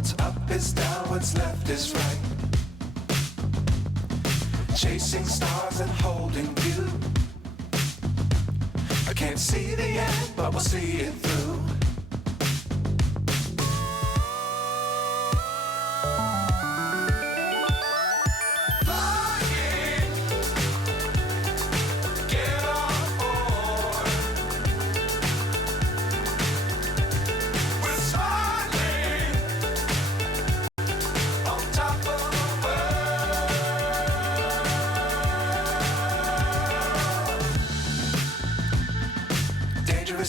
What's up is down, what's left is right. Chasing stars and holding you. I can't see the end, but we'll see it through.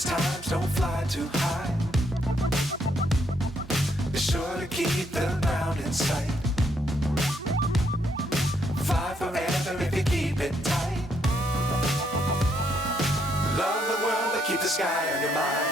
Times don't fly too high. Be sure to keep the ground in sight. Fly forever if you keep it tight. Love the world but keep the sky on your mind.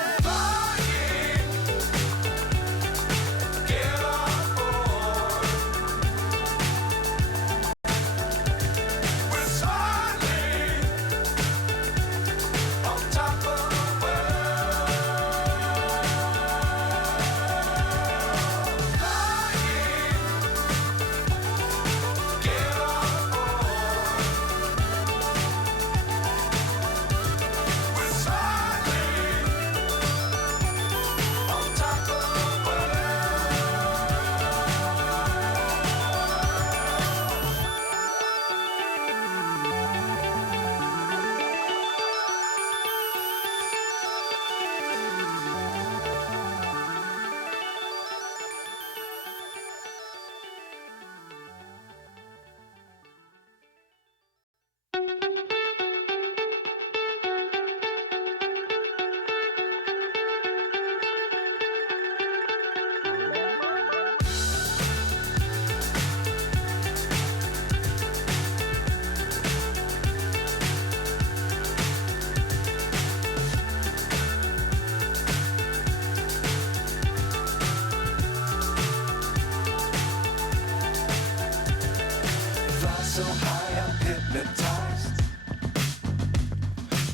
So high I'm hypnotized.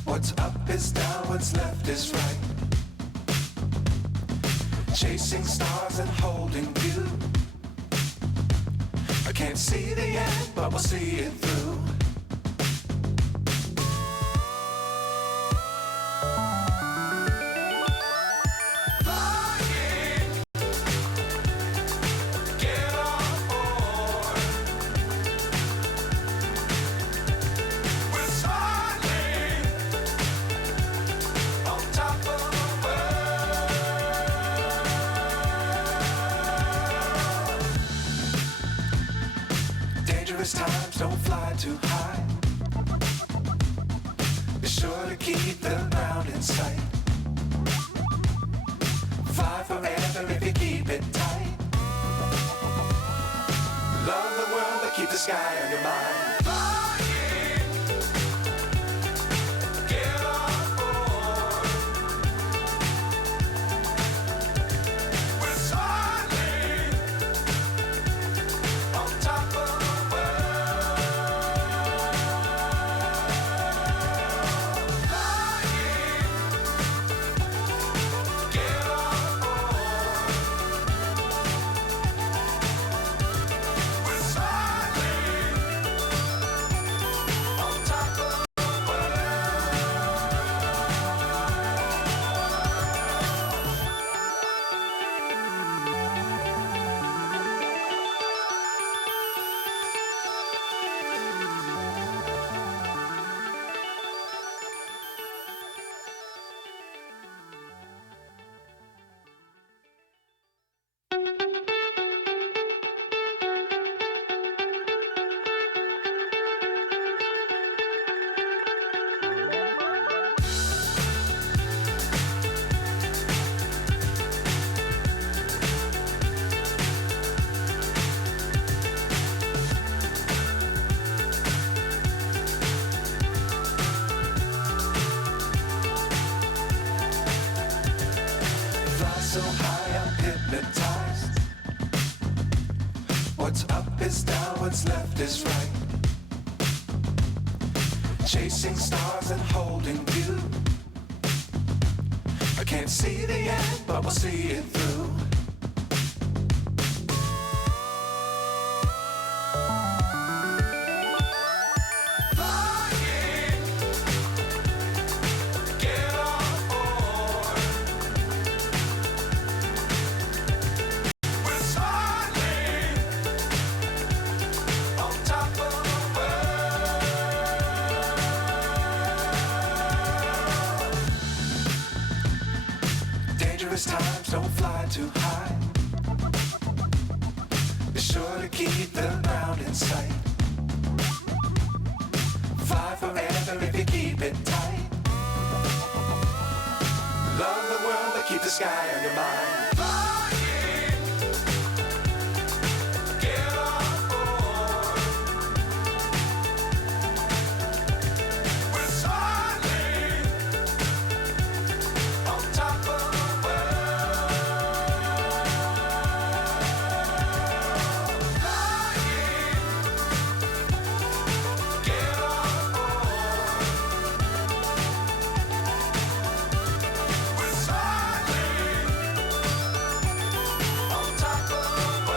What's up is down, what's left is right. Chasing stars and holding you. I can't see the end, but we'll see it through. Times don't fly too high. Be sure to keep the ground in sight. Fly forever if you keep it tight. Love the world but keep the sky on your mind. So high I'm hypnotized. What's up is down, what's left is right. Chasing stars and holding you. I can't see the end, but we'll see it through. don't fly too high. Be sure to keep the ground in sight. Fly forever if you keep it tight. Love the world, but keep the sky on your mind. Flying, get on board. We're soaring on top of the world. Flying, get on board. We're soaring on top of the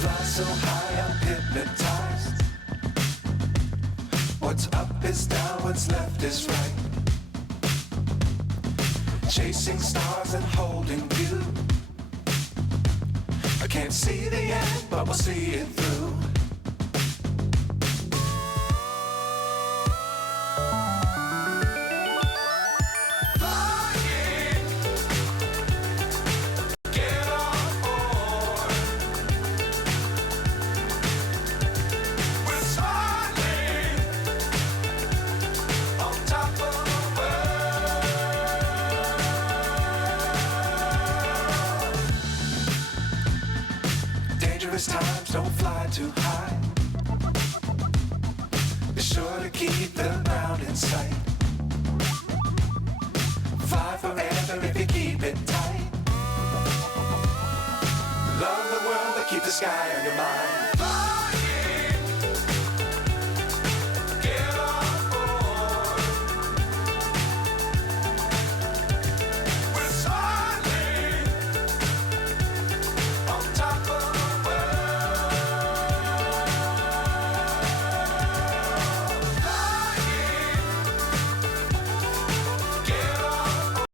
fly so high, I'm hypnotized. What's up is down, what's left is right. Chasing stars and holding you. I can't see the end, but we'll see it through. Flying, get on board. We're soaring on top of the world. Dangerous times, don't fly too high. Be sure to keep the ground in sight. Fly forever if you keep it tight. Love the world, but keep the sky on your mind.